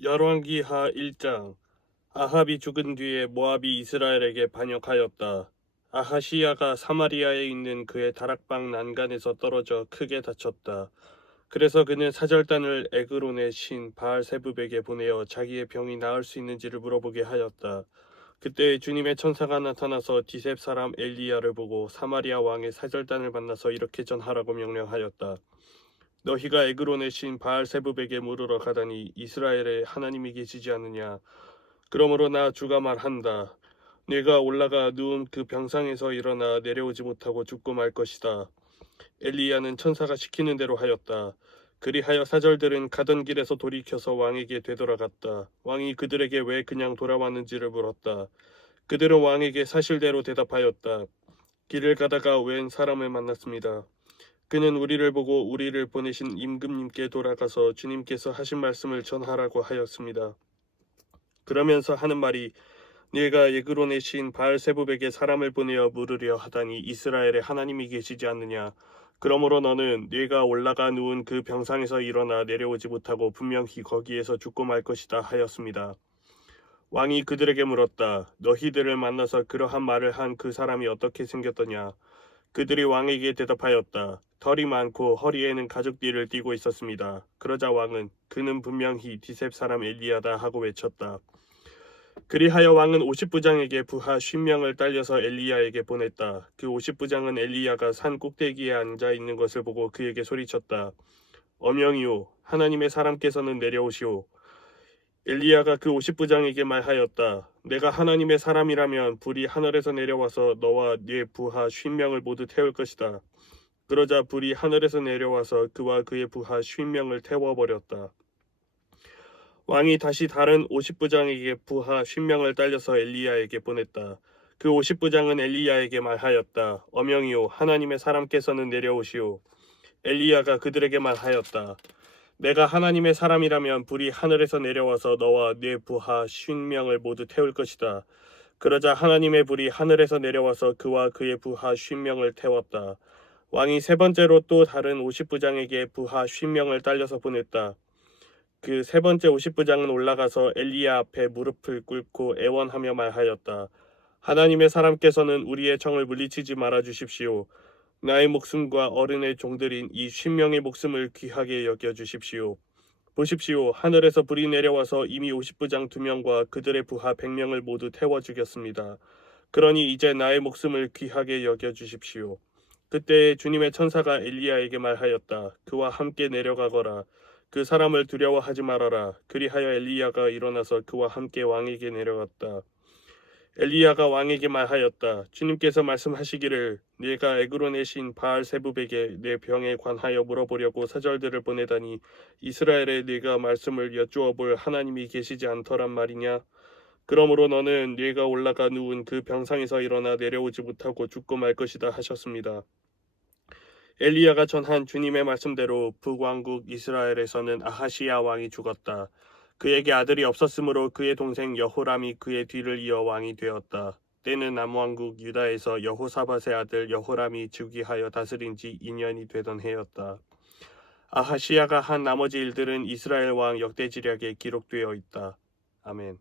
열왕기하 1장 아합이 죽은 뒤에 모압이 이스라엘에게 반역하였다. 아하시야가 사마리아에 있는 그의 다락방 난간에서 떨어져 크게 다쳤다. 그래서 그는 사절단을 에그론의 신 바알세붑에게 보내어 자기의 병이 나을 수 있는지를 물어보게 하였다. 그때 주님의 천사가 나타나서 디셉 사람 엘리야를 보고 사마리아 왕의 사절단을 만나서 이렇게 전하라고 명령하였다. 너희가 에그론의 신 바알세붑에게 물으러 가다니 이스라엘에 하나님이 계시지 않느냐? 그러므로 나 주가 말한다. 내가 올라가 누운 그 병상에서 일어나 내려오지 못하고 죽고 말 것이다. 엘리야는 천사가 시키는 대로 하였다. 그리하여 사절들은 가던 길에서 돌이켜서 왕에게 되돌아갔다. 왕이 그들에게 왜 그냥 돌아왔는지를 물었다. 그들은 왕에게 사실대로 대답하였다. 길을 가다가 웬 사람을 만났습니다 그는 우리를 보고 우리를 보내신 임금님께 돌아가서 주님께서 하신 말씀을 전하라고 하였습니다. 그러면서 하는 말이 네가 예그론의 신 바알세붑에게 사람을 보내어 물으려 하다니 이스라엘에 하나님이 계시지 않느냐 그러므로 너는 네가 올라가 누운 그 병상에서 일어나 내려오지 못하고 분명히 거기에서 죽고 말 것이다 하였습니다. 왕이 그들에게 물었다. 너희들을 만나서 그러한 말을 한 그 사람이 어떻게 생겼더냐? 그들이 왕에게 대답하였다. 털이 많고 허리에는 가죽띠를 띠고 있었습니다. 그러자 왕은 그는 분명히 디셉 사람 엘리야다 하고 외쳤다. 그리하여 왕은 50부장에게 부하 50명을 딸려서 엘리야에게 보냈다. 그 50부장은 엘리야가 산 꼭대기에 앉아 있는 것을 보고 그에게 소리쳤다. 어명이요 하나님의 사람께서는 내려오시오. 엘리야가 그 50부장에게 말하였다. 내가 하나님의 사람이라면 불이 하늘에서 내려와서 너와 네 부하 50명을 모두 태울 것이다. 그러자 불이 하늘에서 내려와서 그와 그의 부하 50명을 태워버렸다. 왕이 다시 다른 50부장에게 부하 50명을 딸려서 엘리야에게 보냈다. 그 50부장은 엘리야에게 말하였다. 어명이요 하나님의 사람께서는 내려오시오. 엘리야가 그들에게 말하였다. 내가 하나님의 사람이라면 불이 하늘에서 내려와서 너와 네 부하 50명을 모두 태울 것이다. 그러자 하나님의 불이 하늘에서 내려와서 그와 그의 부하 50명을 태웠다. 왕이 세 번째로 또 다른 50부장에게 부하 50명을 딸려서 보냈다. 그 세 번째 50부장은 올라가서 엘리야 앞에 무릎을 꿇고 애원하며 말하였다. 하나님의 사람께서는 우리의 청을 물리치지 말아 주십시오. 나의 목숨과 어른의 종들인 이 50명의 목숨을 귀하게 여겨 주십시오. 보십시오. 하늘에서 불이 내려와서 이미 50부장 2명과 그들의 부하 100명을 모두 태워 죽였습니다. 그러니 이제 나의 목숨을 귀하게 여겨 주십시오. 그때 주님의 천사가 엘리야에게 말하였다. 그와 함께 내려가거라. 그 사람을 두려워하지 말아라. 그리하여 엘리야가 일어나서 그와 함께 왕에게 내려갔다. 엘리야가 왕에게 말하였다. 주님께서 말씀하시기를 네가 에그론의 신 바알세붑에게 내 병에 관하여 물어보려고 사절들을 보내다니 이스라엘에 네가 말씀을 여쭈어 볼 하나님이 계시지 않더란 말이냐? 그러므로 너는 네가 올라가 누운 그 병상에서 일어나 내려오지 못하고 죽고 말 것이다 하셨습니다. 엘리야가 전한 주님의 말씀대로 북왕국 이스라엘에서는 아하시야 왕이 죽었다. 그에게 아들이 없었으므로 그의 동생 여호람이 그의 뒤를 이어 왕이 되었다. 때는 남왕국 유다에서 여호사밧의 아들 여호람이 즉위하여 다스린 지 2년이 되던 해였다. 아하시야가 한 나머지 일들은 이스라엘 왕 역대지략에 기록되어 있다. 아멘.